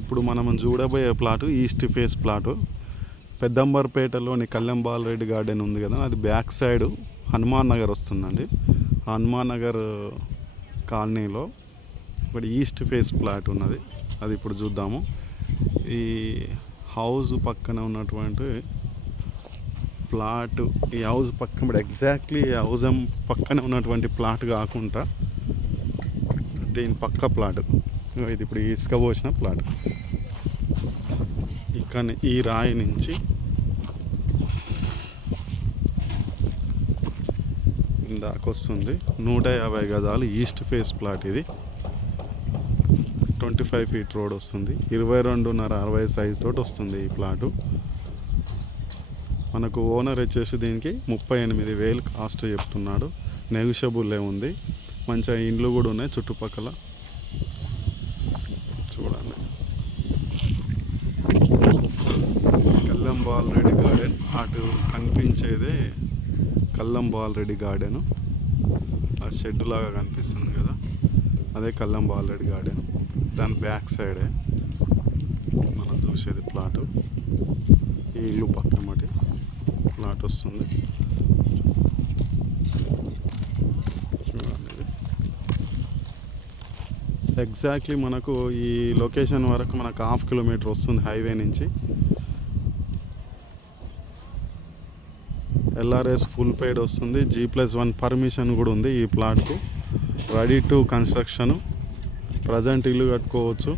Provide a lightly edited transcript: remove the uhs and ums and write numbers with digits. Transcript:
ఇప్పుడు మనం చూడబోయే ప్లాటు ఈస్ట్ ఫేస్ ప్లాటు. పెద్దంబర్పేటలోని కళ్యాణ్ రెడ్డి గార్డెన్ ఉంది కదా, అది బ్యాక్ సైడ్ హనుమాన్ నగర్ వస్తుందండి. హనుమాన్ నగర్ కాలనీలో ఇప్పుడు ఈస్ట్ ఫేస్ ప్లాట్ ఉన్నది, అది ఇప్పుడు చూద్దాము. ఈ హౌస్ పక్కన ఉన్నటువంటి ప్లాట్, ఈ హౌస్ పక్కన ఇప్పుడు ఎగ్జాక్ట్లీ హౌస్ పక్కన ఉన్నటువంటి ప్లాట్ కాకుండా దీని పక్క ప్లాట్, ఇది ఇప్పుడు ఇసుక పోసిన ప్లాట్. ఇక్కడ ఈ రాయి నుంచి దాకొస్తుంది 150 గజాలు ఈస్ట్ ఫేస్ ప్లాట్. ఇది 25 ఫీట్ రోడ్ వస్తుంది, 22.5 సైజ్ తోటి వస్తుంది ఈ ప్లాటు. మనకు ఓనర్ వచ్చేసి దీనికి 38,000 కాస్ట్ చెప్తున్నాడు. నెగోషియబుల్ ఉంది. మంచిగా ఇండ్లు కూడా ఉన్నాయి చుట్టుపక్కల. చూడండి, కళ్యాణ్ రెడ్డి గార్డెన్. అటు కనిపించేదే కళ్యాణ్ రెడ్డి గార్డెను. ఆ షెడ్ లాగా కనిపిస్తుంది కదా, అదే కళ్యాణ్ రెడ్డి గార్డెన్. దాని బ్యాక్ సైడే మనం చూసేది ప్లాటు. ఈ ఇల్లు పక్కన మటి ప్లాట్ వస్తుంది. చూడండి, ఎగ్జాక్ట్లీ మనకు ఈ లొకేషన్ వరకు మనకు 1/2 కిలోమీటర్ వస్తుంది హైవే నుంచి. LRS ఫుల్ పెయిడ్ వస్తుంది. G+1 పర్మిషన్ కూడా ఉంది ఈ ప్లాట్కు. Ready to construction. ప్రజెంట్ ఇల్లు కట్టుకోవచ్చు.